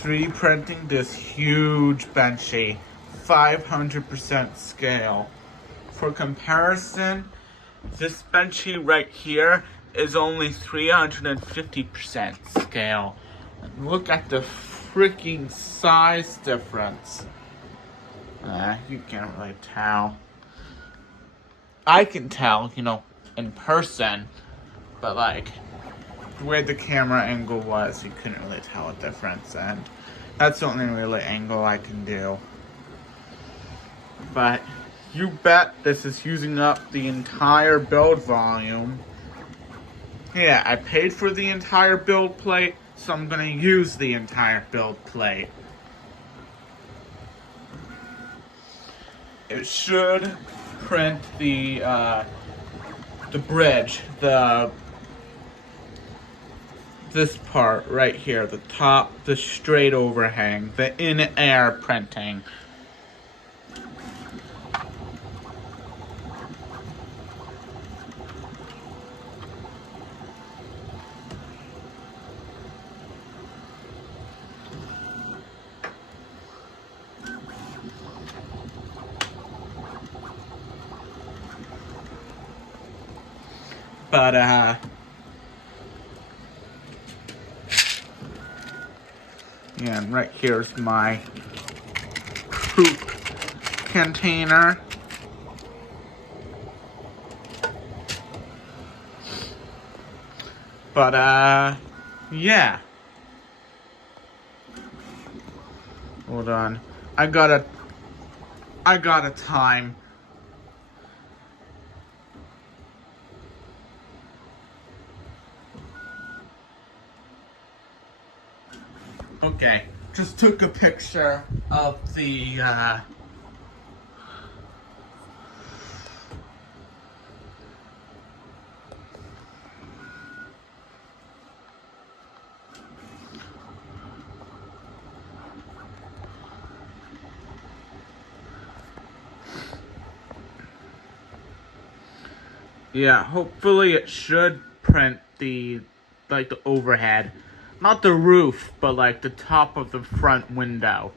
3D printing this huge Benchy, 500% scale. For comparison, this Benchy right here is only 350% scale. Look at the freaking size difference. You can't really tell. I can tell, in person, but like, where the camera angle was, you couldn't really tell a difference, and that's the only really angle I can do. But you bet this is using up the entire build volume. Yeah, I paid for the entire build plate, so I'm gonna use the entire build plate. It should print the bridge, this part right here, the top, the straight overhang, the in-air printing. But, yeah, and right here's my poop container. But, yeah. Hold on. I gotta time. Okay, just took a picture of the, yeah, hopefully it should print the overhead. Not the roof, but like the top of the front window.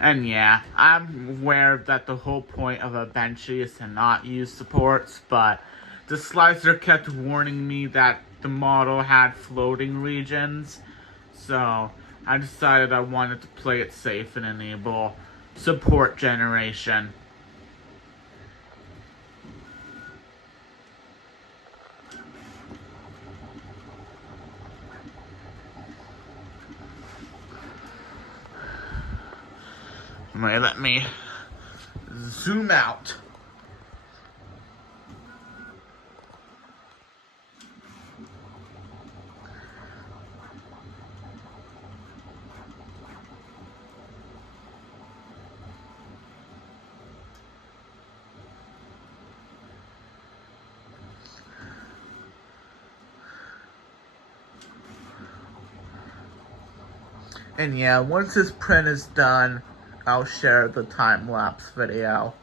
And yeah, I'm aware that the whole point of a Benchy is to not use supports, but the slicer kept warning me that the model had floating regions, so I decided I wanted to play it safe and enable support generation. Let me zoom out. And yeah, once this print is done, I'll share the time-lapse video.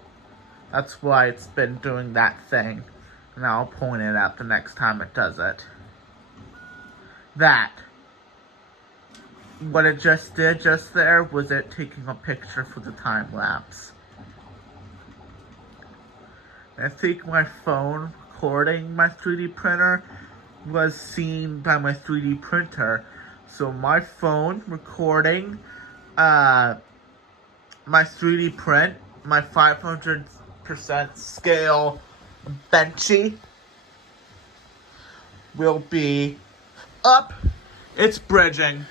That's why it's been doing that thing. And I'll point it out the next time it does it. What it just did just there was it taking a picture for the time-lapse. I think my phone recording my 3D printer was seen by my 3D printer. So my phone recording my 3D print, my 500% scale Benchy will be up. It's bridging.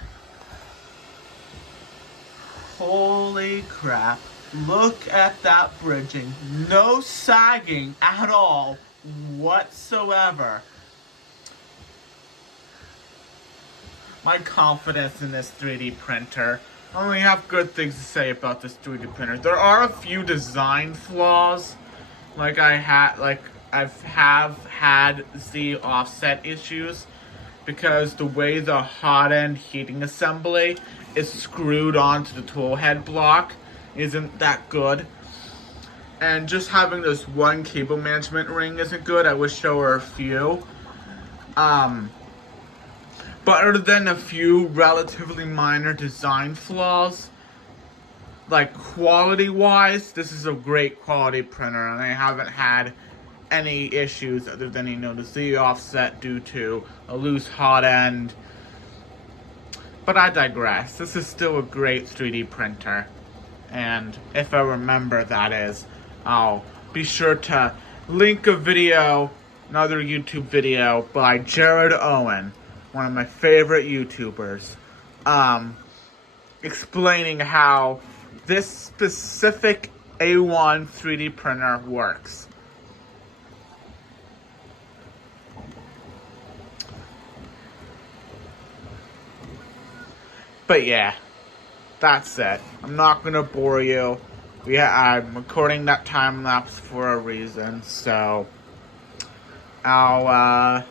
Holy crap. Look at that bridging. No sagging at all whatsoever. My confidence in this 3D printer. I only have good things to say about this 3D printer. There are a few design flaws, like I've had the offset issues, because the way the hot end heating assembly is screwed onto the tool head block isn't that good. And just having this one cable management ring isn't good. I wish there were a few. But other than a few relatively minor design flaws, like quality-wise, this is a great quality printer, and I haven't had any issues other than, the Z offset due to a loose hot end. But I digress. This is still a great 3D printer. And if I remember, that is, I'll be sure to link a video, another YouTube video by Jared Owen, one of my favorite YouTubers, explaining how this specific A1 3D printer works. But yeah, that's it. I'm not gonna bore you. I'm recording that time lapse for a reason, so I'll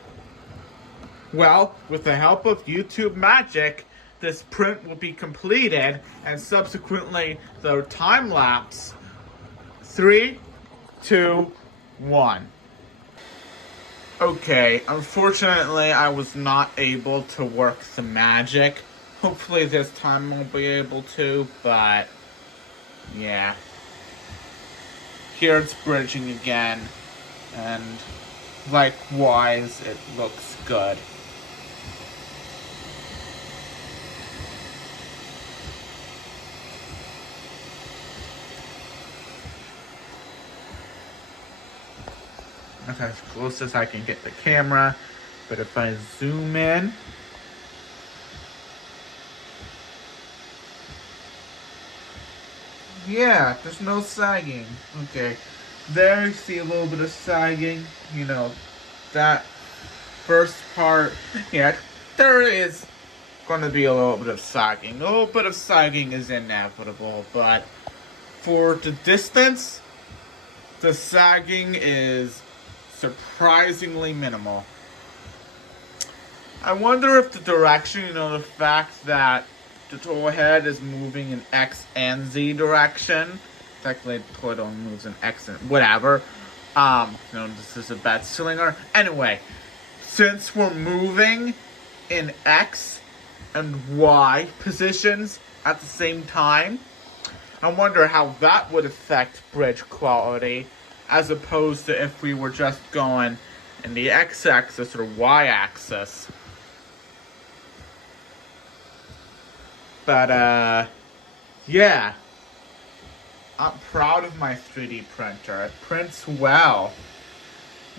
well, with the help of YouTube magic, this print will be completed, and subsequently the time lapse. 3, 2, 1. Okay, unfortunately I was not able to work the magic. Hopefully this time I'll be able to, but yeah. Here it's bridging again, and likewise it looks good. That's as close as I can get the camera, but if I zoom in, yeah, there's no sagging. Okay, there you see a little bit of sagging, that first part, yeah, there is going to be a little bit of sagging. A little bit of sagging is inevitable, but for the distance, the sagging is surprisingly minimal. I wonder if the direction, the fact that the tool head is moving in X and Z direction. Technically, the tool only moves in X and whatever. This is a bad cylinder. Anyway, since we're moving in X and Y positions at the same time, I wonder how that would affect bridge quality, as opposed to if we were just going in the X-axis or Y-axis. But, yeah. I'm proud of my 3D printer. It prints well.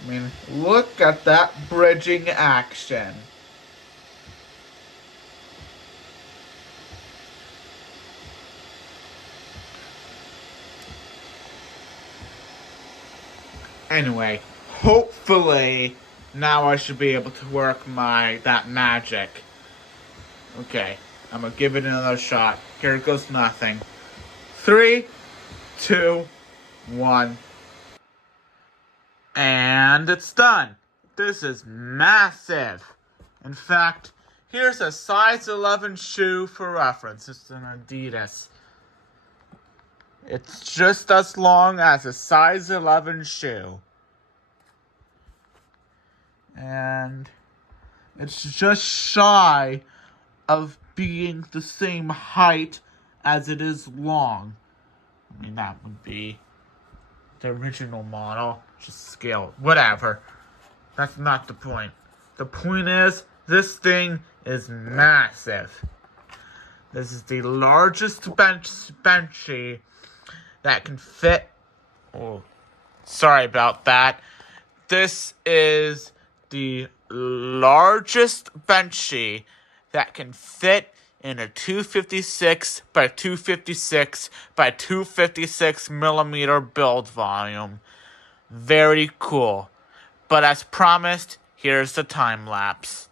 I mean, look at that bridging action. Anyway, hopefully now I should be able to work that magic. Okay, I'm gonna give it another shot. Here goes nothing. 3, 2, 1. And it's done. This is massive. In fact, here's a size 11 shoe for reference. It's an Adidas. It's just as long as a size 11 shoe. And it's just shy of being the same height as it is long. I mean, that would be the original model. Just scale. Whatever. That's not the point. The point is, this thing is massive. This is the largest Benchy that can fit. Oh, sorry about that. This is the largest Benchy that can fit in a 256 by 256 by 256 millimeter build volume. Very cool. But as promised, here's the time lapse.